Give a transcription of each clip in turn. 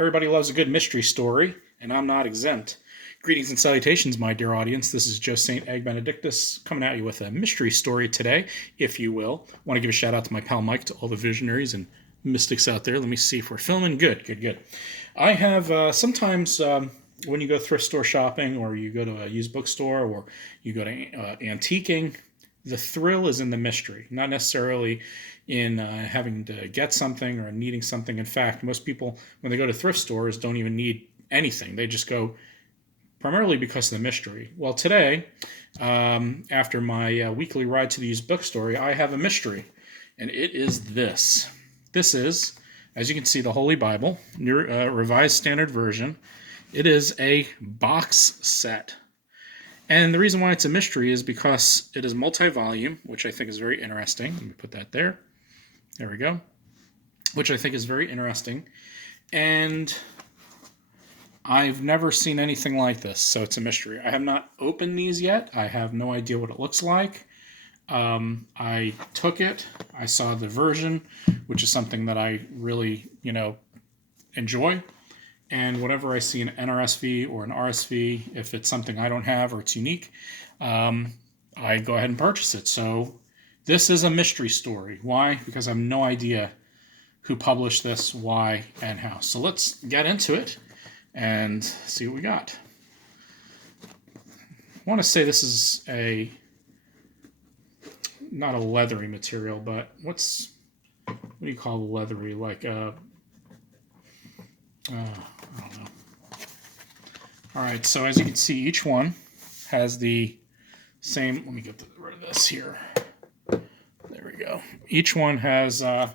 Everybody loves a good mystery story, and I'm not exempt. Greetings and salutations, my dear audience. This is Joe St. Egg Benedictus coming at you with a mystery story today, if you will. I want to give a shout out to my pal Mike, to all the visionaries and mystics out there. Let me see if we're filming. Good. I have sometimes when you go thrift store shopping, or you go to a used bookstore, or you go to antiquing, the thrill is in the mystery, not necessarily in having to get something or needing something. In fact, most people, when they go to thrift stores, don't even need anything. They just go primarily because of the mystery. Well, today, after my weekly ride to the used bookstore, I have a mystery, and it is this. This is, as you can see, the Holy Bible, Revised Standard Version. It is a box set. And the reason why it's a mystery is because it is multi-volume, which I think is very interesting. Let me put that there. There we go. Which I think is very interesting. And I've never seen anything like this, so it's a mystery. I have not opened these yet. I have no idea what it looks like. I took it. I saw the version, which is something that I really, enjoy. And whenever I see an RSV or an RSV, if it's something I don't have or it's unique, I go ahead and purchase it. So this is a mystery story. Why? Because I have no idea who published this, why, and how. So let's get into it and see what we got. I want to say this is not a leathery material, but what do you call leathery? Like I don't know. All right, so as you can see, each one has the same. Let me get rid of this here. There we go. Each one has the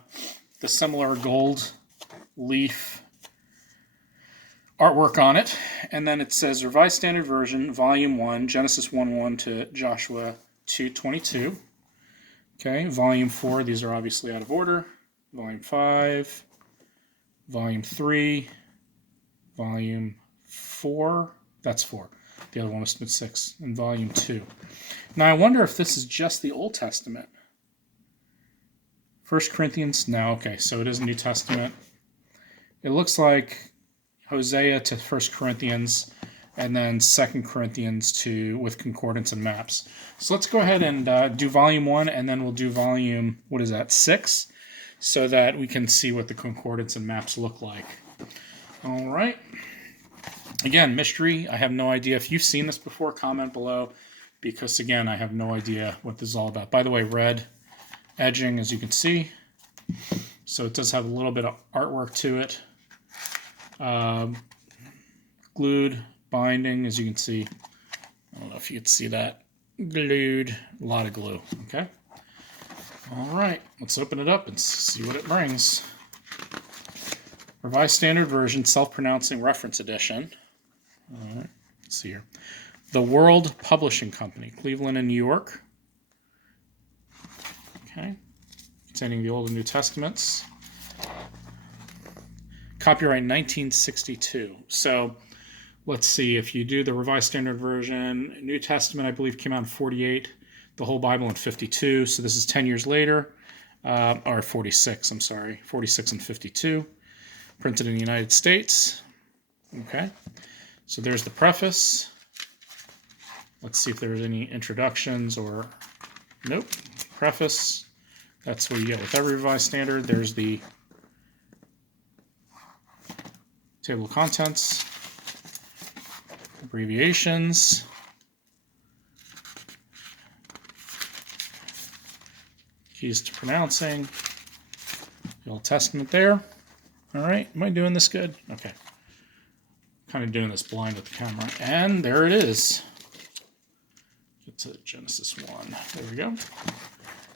similar gold leaf artwork on it, and then it says Revised Standard Version, Volume 1, Genesis 1:1 to Joshua 2:22. Okay, Volume 4, these are obviously out of order. Volume 5, Volume 3, Volume 4, that's 4. The other one was 6, and Volume 2. Now I wonder if this is just the Old Testament. 1 Corinthians, no, okay, so it is New Testament. It looks like Hosea to 1 Corinthians, and then 2 Corinthians with concordance and maps. So let's go ahead and do Volume 1, and then we'll do Volume, 6, so that we can see what the concordance and maps look like. All right. Again, mystery. I have no idea. If you've seen this before, comment below, because, again, I have no idea what this is all about. By the way, red edging, as you can see. So it does have a little bit of artwork to it. Glued binding, as you can see. I don't know if you can see that. Glued. A lot of glue. Okay. All right. Let's open it up and see what it brings. Revised Standard Version, Self-Pronouncing Reference Edition. All right. Let's see here. The World Publishing Company, Cleveland and New York. Okay. Containing the Old and New Testaments. Copyright 1962. So let's see, if you do the Revised Standard Version, New Testament, I believe, came out in 48, the whole Bible in 52, so this is 10 years later, or 46, I'm sorry, 46 and 52, printed in the United States. Okay, so there's the preface. Let's see if there's any introductions or, nope, preface. That's what you get with every Revised Standard. There's the table of contents, abbreviations, keys to pronouncing, the Old Testament there. All right, am I doing this good? Okay. Kind of doing this blind with the camera. And there it is. Get to Genesis 1. There we go.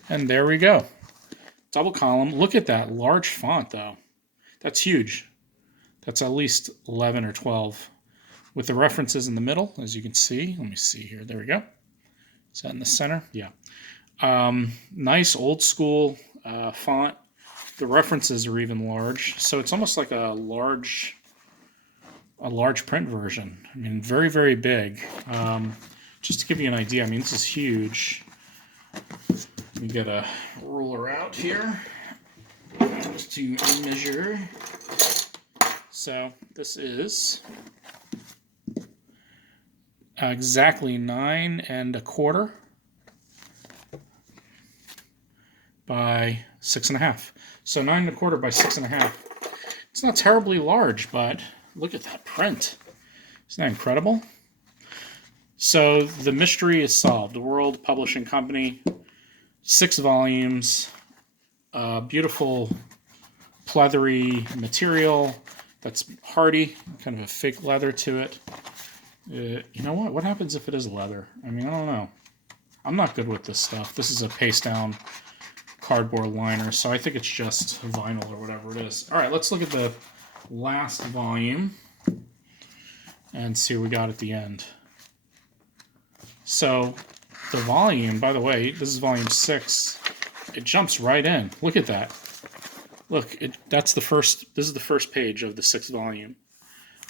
And there we go. Double column. Look at that large font, though. That's huge. That's at least 11 or 12. With the references in the middle, as you can see. Let me see here. There we go. Is that in the center? Yeah. Nice old school font. The references are even large. So it's almost like a large print version. I mean, very, very big. Just to give you an idea, I mean, this is huge. Let me get a ruler out here just to measure. So this is exactly 9 1/4 by 6 1/2. So 9 1/4 by 6 1/2. It's not terribly large, but look at that print. Isn't that incredible? So the mystery is solved. The World Publishing Company, 6 volumes, beautiful pleathery material that's hardy, kind of a fake leather to it. You know what? What happens if it is leather? I mean, I don't know. I'm not good with this stuff. This is a paste down cardboard liner, so I think it's just vinyl or whatever it is. All right, let's look at the last volume and see what we got at the end. So the volume, by the way, this is volume 6. It jumps right in. Look at that. Look, this is the first page of the 6th volume.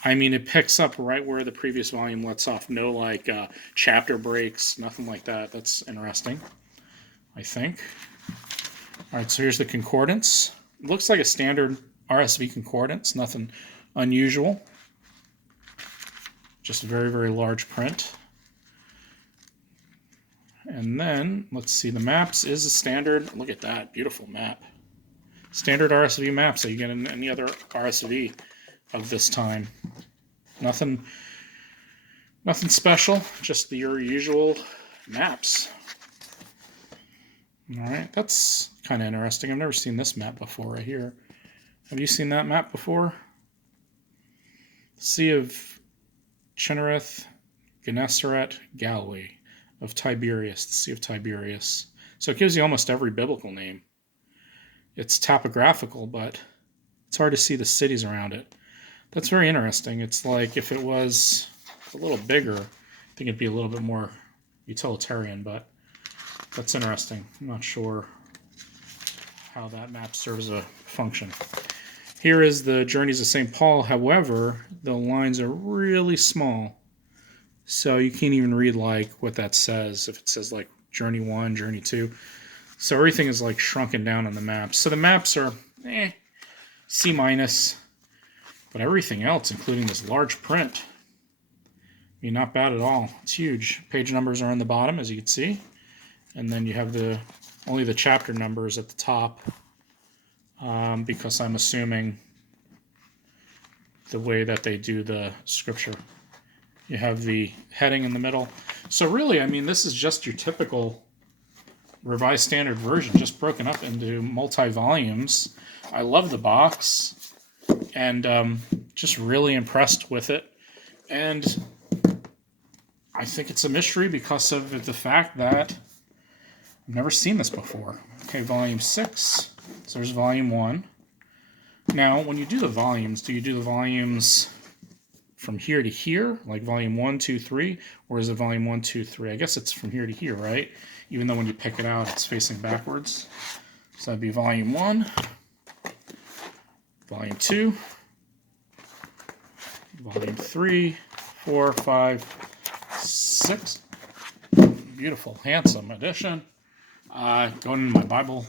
I mean, it picks up right where the previous volume lets off. No, like, chapter breaks, nothing like that. That's interesting, I think. All right, so here's the concordance. It looks like a standard RSV concordance, nothing unusual. Just a very, very large print. And then, let's see, the maps is a standard. Look at that, beautiful map. Standard RSV maps that you get in any other RSV of this time. Nothing special, just your usual maps. All right, that's kind of interesting. I've never seen this map before right here. Have you seen that map before? Sea of Chinnereth, Gennesaret, Galilee of Tiberias, the Sea of Tiberias. So it gives you almost every biblical name. It's topographical, but it's hard to see the cities around it. That's very interesting. It's like if it was a little bigger, I think it'd be a little bit more utilitarian, but that's interesting. I'm not sure how that map serves a function. Here is the Journeys of St. Paul. However, the lines are really small, so you can't even read like what that says. If it says like Journey 1, Journey 2. So everything is like shrunken down on the maps. So the maps are C-, but everything else, including this large print, I mean, not bad at all. It's huge. Page numbers are on the bottom, as you can see. And then you have only the chapter numbers at the top, because I'm assuming the way that they do the scripture. You have the heading in the middle. So really, I mean, this is just your typical Revised Standard Version, just broken up into multi-volumes. I love the box, and just really impressed with it. And I think it's a mystery because of the fact that I've never seen this before. Okay, volume 6. So there's volume 1. Now, when you do the volumes, do you do the volumes from here to here, like volume 1, 2, 3, or is it volume 1, 2, 3? I guess it's from here to here, right? Even though when you pick it out, it's facing backwards. So that'd be volume 1, volume 2, volume 3, 4, 5, 6. Beautiful, handsome edition. Going into my Bible,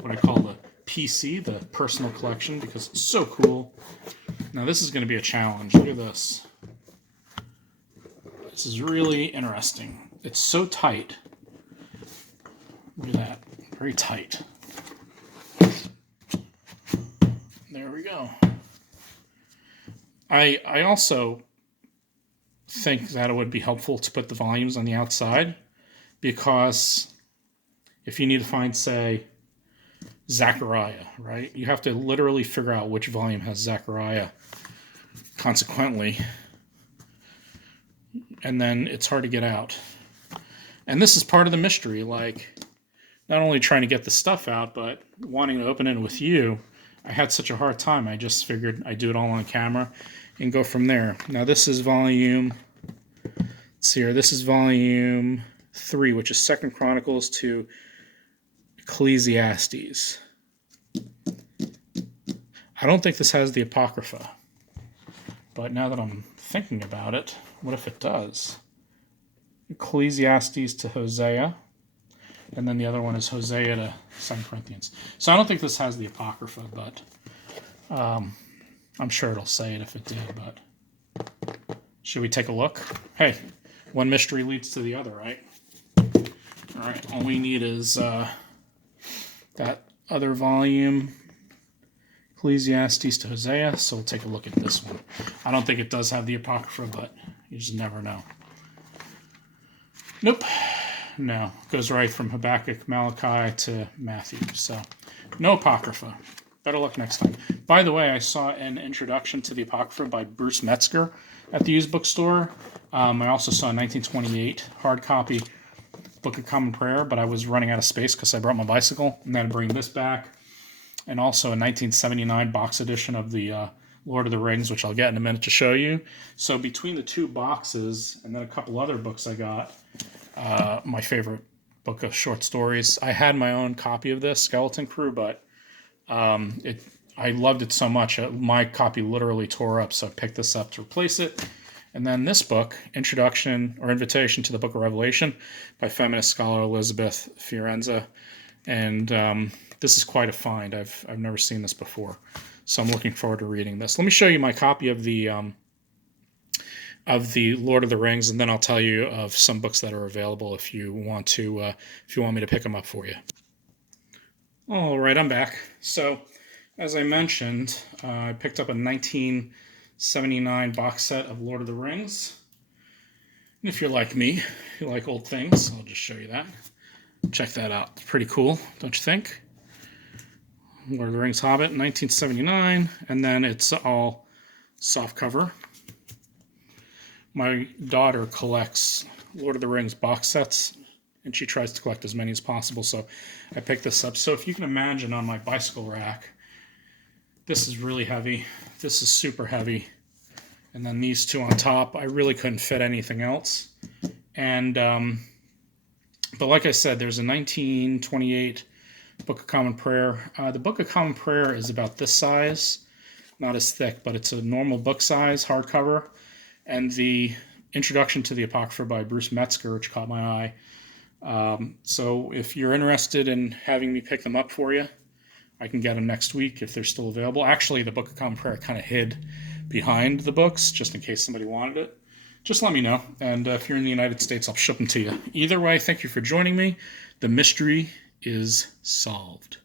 what I call the PC, the personal collection, because it's so cool. Now this is going to be a challenge. Look at this. This is really interesting. It's so tight. Look at that. Very tight. There we go. I also think that it would be helpful to put the volumes on the outside, because if you need to find, say, Zechariah, right? You have to literally figure out which volume has Zechariah. Consequently, and then it's hard to get out. And this is part of the mystery, like not only trying to get the stuff out, but wanting to open it with you. I had such a hard time. I just figured I'd do it all on camera and go from there. Now this is volume, let's see here, this is volume 3, which is 2 Chronicles to Ecclesiastes. I don't think this has the Apocrypha, but now that I'm thinking about it, what if it does? Ecclesiastes to Hosea, and then the other one is Hosea to 2 Corinthians. So I don't think this has the Apocrypha, but I'm I'm sure it'll say it if it did, but should we take a look? Hey, one mystery leads to the other, right? All right, all we need is that other volume, Ecclesiastes to Hosea, so we'll take a look at this one. I don't think it does have the Apocrypha, but you just never know. Nope. No. It goes right from Habakkuk, Malachi to Matthew. So no Apocrypha. Better luck next time. By the way, I saw an introduction to the Apocrypha by Bruce Metzger at the used bookstore. I also saw a 1928 hard copy Book of Common Prayer, but I was running out of space because I brought my bicycle. And then bring this back. And also a 1979 box edition of the Lord of the Rings, which I'll get in a minute to show you. So between the two boxes and then a couple other books I got, my favorite book of short stories. I had my own copy of this, Skeleton Crew, but I loved it so much. My copy literally tore up, so I picked this up to replace it. And then this book, Introduction or Invitation to the Book of Revelation by feminist scholar Elizabeth Fiorenza. And this is quite a find. I've never seen this before, so I'm looking forward to reading this. Let me show you my copy of the Lord of the Rings, and then I'll tell you of some books that are available if you want me to pick them up for you. All right, I'm back. So, as I mentioned, I picked up a 1979 box set of Lord of the Rings. And if you're like me, you like old things, I'll just show you that. Check that out. It's pretty cool, don't you think? Lord of the Rings Hobbit, 1979, and then it's all soft cover. My daughter collects Lord of the Rings box sets, and she tries to collect as many as possible, so I picked this up. So if you can imagine on my bicycle rack, this is really heavy. This is super heavy. And then these two on top, I really couldn't fit anything else. And but like I said, there's a 1928 Book of Common Prayer. The Book of Common Prayer is about this size, not as thick, but it's a normal book size, hardcover. And the Introduction to the Apocrypha by Bruce Metzger, which caught my eye. So if you're interested in having me pick them up for you, I can get them next week if they're still available. Actually, the Book of Common Prayer kind of hid behind the books, just in case somebody wanted it. Just let me know, and if you're in the United States, I'll ship them to you. Either way, thank you for joining me. The mystery is solved.